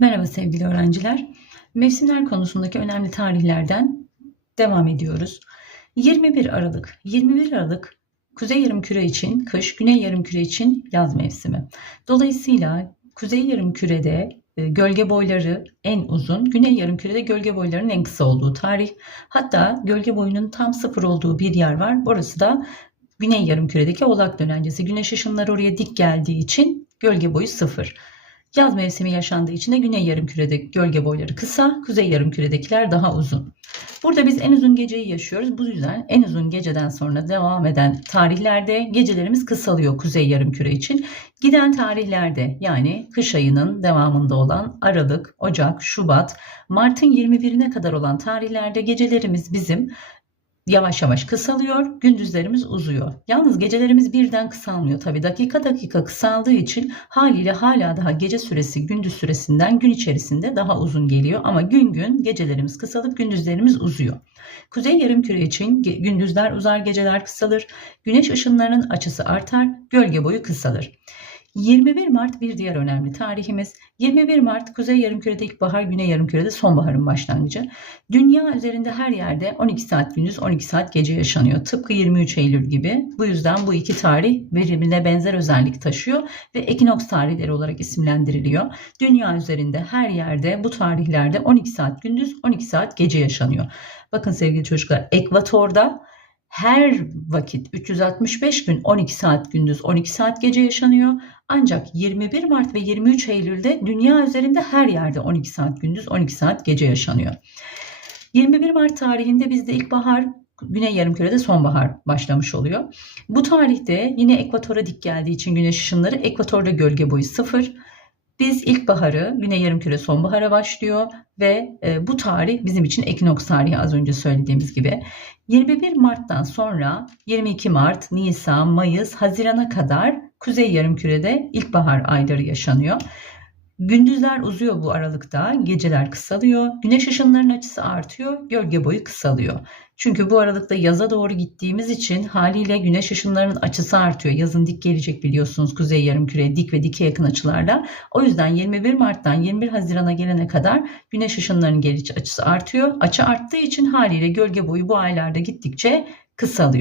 Merhaba sevgili öğrenciler. Mevsimler konusundaki önemli tarihlerden devam ediyoruz. 21 Aralık. 21 Aralık Kuzey Yarımküre için kış, Güney Yarımküre için yaz mevsimi. Dolayısıyla Kuzey Yarımküre'de e, gölge boyları en uzun, Güney Yarımküre'de gölge boylarının en kısa olduğu tarih. Hatta gölge boyunun tam sıfır olduğu bir yer var. Burası da Güney Yarımküre'deki Oğlak dönencesi. Güneş ışınları oraya dik geldiği için gölge boyu sıfır. Yaz mevsimi yaşandığı için de güney yarımkürede gölge boyları kısa, kuzey yarımküredekiler daha uzun. Burada biz en uzun geceyi yaşıyoruz. Bu yüzden en uzun geceden sonra devam eden tarihlerde gecelerimiz kısalıyor kuzey yarımküre için. Giden tarihlerde yani kış ayının devamında olan Aralık, Ocak, Şubat, Mart'ın 21'ine kadar olan tarihlerde gecelerimiz bizim yavaş yavaş kısalıyor, gündüzlerimiz uzuyor. Yalnız gecelerimiz birden kısalmıyor tabii. Dakika dakika kısaldığı için haliyle hala daha gece süresi gündüz süresinden gün içerisinde daha uzun geliyor. Ama gün gün gecelerimiz kısalıp gündüzlerimiz uzuyor. Kuzey yarımküre için gündüzler uzar, geceler kısalır. Güneş ışınlarının açısı artar, gölge boyu kısalır. 21 Mart bir diğer önemli tarihimiz. 21 Mart Kuzey Yarımküre'de ilkbahar, Güney Yarımküre'de sonbaharın başlangıcı. Dünya üzerinde her yerde 12 saat gündüz, 12 saat gece yaşanıyor. Tıpkı 23 Eylül gibi. Bu yüzden bu iki tarih birbirine benzer özellik taşıyor ve ekinoks tarihleri olarak isimlendiriliyor. Dünya üzerinde her yerde bu tarihlerde 12 saat gündüz, 12 saat gece yaşanıyor. Bakın sevgili çocuklar, ekvatorda her vakit 365 gün 12 saat gündüz 12 saat gece yaşanıyor. Ancak 21 Mart ve 23 Eylül'de dünya üzerinde her yerde 12 saat gündüz 12 saat gece yaşanıyor. 21 Mart tarihinde bizde ilkbahar Güney Yarımküre'de sonbahar başlamış oluyor. Bu tarihte yine ekvatora dik geldiği için güneş ışınları ekvatorda gölge boyu sıfır. Biz ilkbaharı Güney Yarımküre sonbahara başlıyor ve e, bu tarih bizim için ekinoks tarihi az önce söylediğimiz gibi. 21 Mart'tan sonra 22 Mart, Nisan, Mayıs, Haziran'a kadar Kuzey Yarımküre'de ilkbahar ayları yaşanıyor. Gündüzler uzuyor bu aralıkta, geceler kısalıyor, güneş ışınlarının açısı artıyor, gölge boyu kısalıyor. Çünkü bu aralıkta yaza doğru gittiğimiz için haliyle güneş ışınlarının açısı artıyor. Yazın dik gelecek biliyorsunuz kuzey yarımküreye dik ve dike yakın açılarla. O yüzden 21 Mart'tan 21 Haziran'a gelene kadar güneş ışınlarının geliş açısı artıyor. Açı arttığı için haliyle gölge boyu bu aylarda gittikçe kısalıyor.